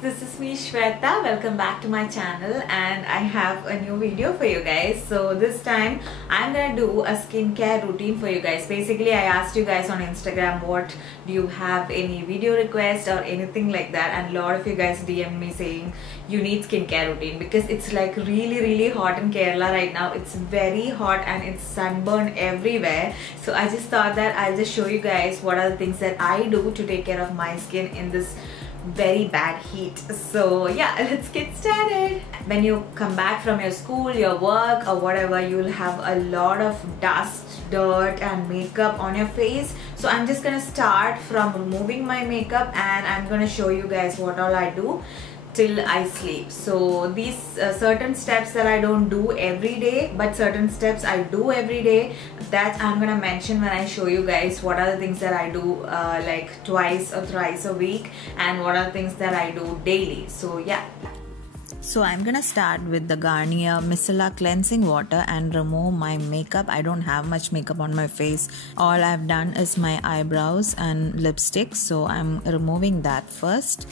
this is me Swetha. Welcome back to my channel and I have a new video for you guys. So this time I'm gonna do a skincare routine for you guys. Basically I asked you guys on Instagram what do you have any video request or anything like that, and a lot of you guys DM me saying you need skincare routine because it's like really hot in Kerala right now. It's very hot and it's sunburn everywhere. So I just thought that I'll just show you guys what are the things that I do to take care of my skin in this very bad heat. So yeah, let's get started. When you come back from your school, your work or whatever, you'll have a lot of dust, dirt and makeup on your face. So I'm just gonna start from removing my makeup and I'm gonna show you guys what all I do till I sleep. So these certain steps that I don't do every day, but certain steps I do every day, that I'm gonna mention when I show you guys what are the things that I do like twice or thrice a week and what are the things that I do daily. So yeah. So I'm gonna start with the Garnier Micellar cleansing water and remove my makeup. I don't have much makeup on my face. All I've done is my eyebrows and lipstick. So I'm removing that first.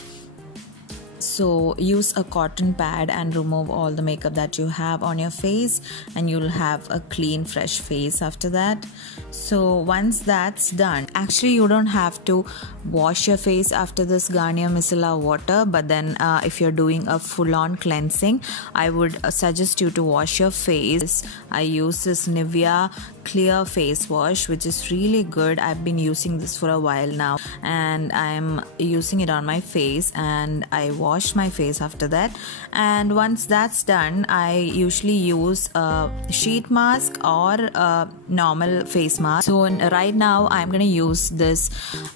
So use a cotton pad and remove all the makeup that you have on your face and you'll have a clean fresh face after that. So once that's done, actually you don't have to wash your face after this Garnier Micellar water, but then if you're doing a full-on cleansing, I would suggest you to wash your face. I use this Nivea clear face wash, which is really good. I've been using this for a while now and I'm using it on my face and I wash my face after that. And once that's done, I usually use a sheet mask or a normal face mask. So right now I'm gonna use this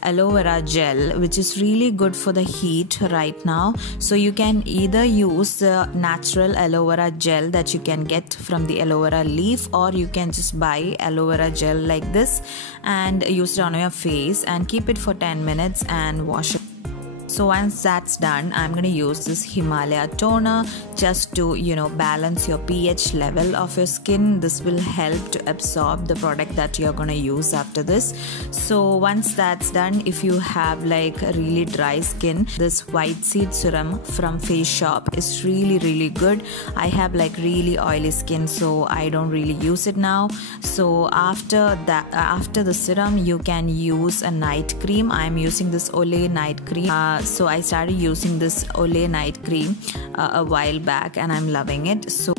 aloe vera gel, which is really good for the heat right now. So you can either use the natural aloe vera gel that you can get from the aloe vera leaf, or you can just buy aloe vera gel like this and use it on your face and keep it for 10 minutes and wash it. So once that's done, I'm going to use this Himalaya toner just to, balance your pH level of your skin. This will help to absorb the product that you're going to use after this. So once that's done, if you have like a really dry skin, this white seed serum from Faceshop is really good. I have like really oily skin, so I don't really use it now. So after the serum, you can use a night cream. I'm using this Olay night cream. So I started using this Olay night cream a while back and I'm loving it. So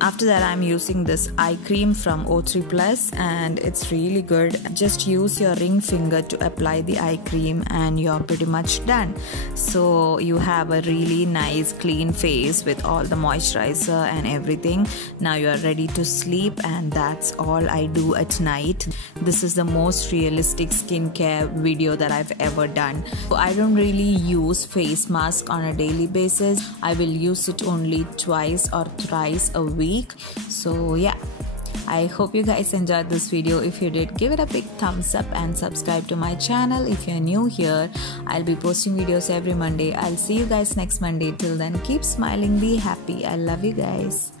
after that I'm using this eye cream from O3 Plus and it's really good. Just use your ring finger to apply the eye cream and you're pretty much done. So you have a really nice clean face with all the moisturizer and everything. Now you are ready to sleep and that's all I do at night. This is the most realistic skincare video that I've ever done. So I don't really use face mask on a daily basis. I will use it only twice or thrice a week. So yeah, I hope you guys enjoyed this video. If you did, give it a big thumbs up and subscribe to my channel. If you're new here, I'll be posting videos every Monday. I'll see you guys next Monday. Till then, keep smiling, be happy. I love you guys.